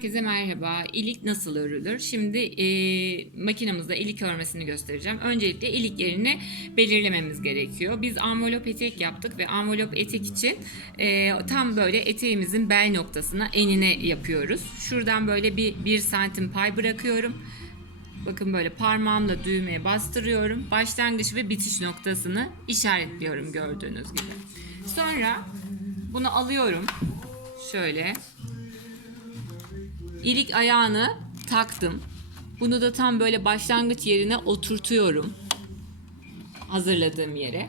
Herkese merhaba. İlik nasıl örülür? Şimdi e, makinamızda ilik örmesini göstereceğim. Öncelikle ilik yerini belirlememiz gerekiyor. Biz envelop etek yaptık ve envelop etek için e, tam böyle eteğimizin bel noktasına enine yapıyoruz. Şuradan böyle bir, bir santim pay bırakıyorum. Bakın böyle parmağımla düğmeye bastırıyorum. Başlangıç ve bitiş noktasını işaretliyorum gördüğünüz gibi. Sonra bunu alıyorum. Şöyle İlik ayağını taktım. Bunu da tam böyle başlangıç yerine oturtuyorum. Hazırladığım yere.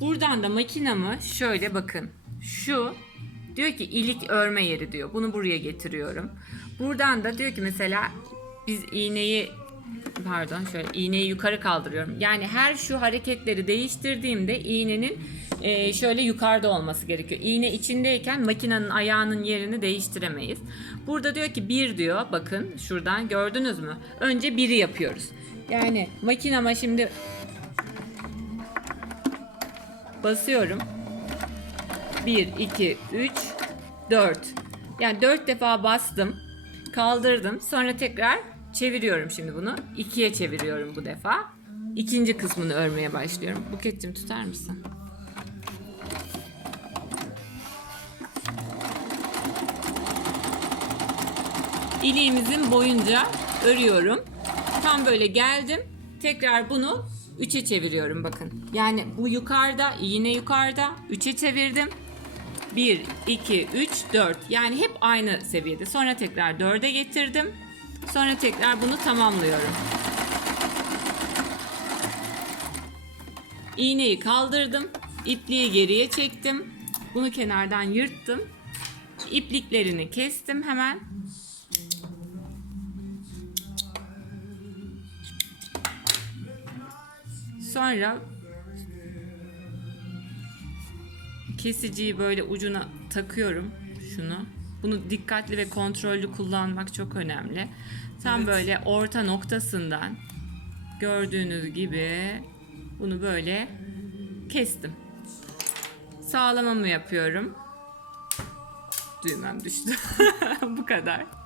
Buradan da makinamı şöyle bakın. Şu diyor ki ilik örme yeri diyor. Bunu buraya getiriyorum. Buradan da diyor ki mesela biz iğneyi pardon şöyle iğneyi yukarı kaldırıyorum. Yani her şu hareketleri değiştirdiğimde iğnenin e, şöyle yukarıda olması gerekiyor. İğne içindeyken makinenin ayağının yerini değiştiremeyiz. Burada diyor ki bir diyor bakın şuradan gördünüz mü? Önce biri yapıyoruz. Yani makinama şimdi basıyorum. 1, 2, 3, 4. Yani 4 defa bastım. Kaldırdım. Sonra tekrar çeviriyorum şimdi bunu. 2'ye çeviriyorum bu defa. İkinci kısmını örmeye başlıyorum. Buket'cim tutar mısın? İliğimizin boyunca örüyorum. Tam böyle geldim. Tekrar bunu 3'e çeviriyorum bakın. Yani bu yukarıda, iğne yukarıda. 3'e çevirdim. 1, 2, 3, 4. Yani hep aynı seviyede. Sonra tekrar 4'e getirdim. Sonra tekrar bunu tamamlıyorum. İğneyi kaldırdım. İpliği geriye çektim. Bunu kenardan yırttım. İpliklerini kestim hemen. Sonra kesiciyi böyle ucuna takıyorum şunu. Bunu dikkatli ve kontrollü kullanmak çok önemli. Tam böyle orta noktasından gördüğünüz gibi bunu böyle kestim. Sağlamamı yapıyorum. Düğmem düştü. Bu kadar.